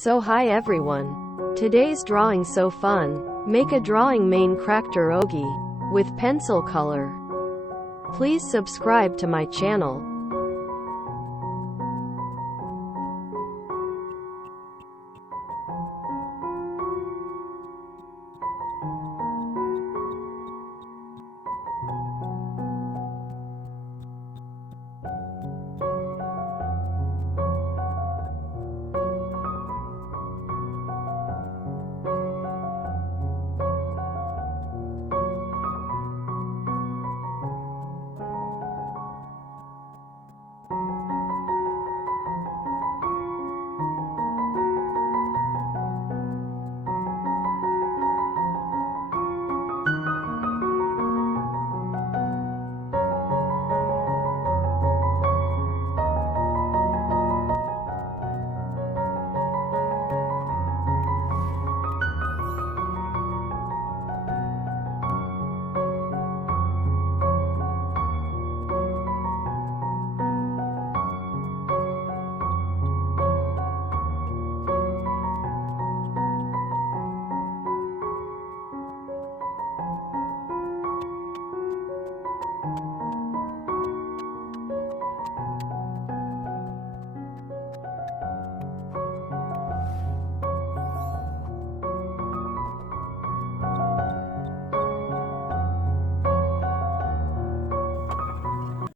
So hi everyone. Today's drawing so fun. Make a drawing main crackter oggy with pencil color. Please subscribe to my channel.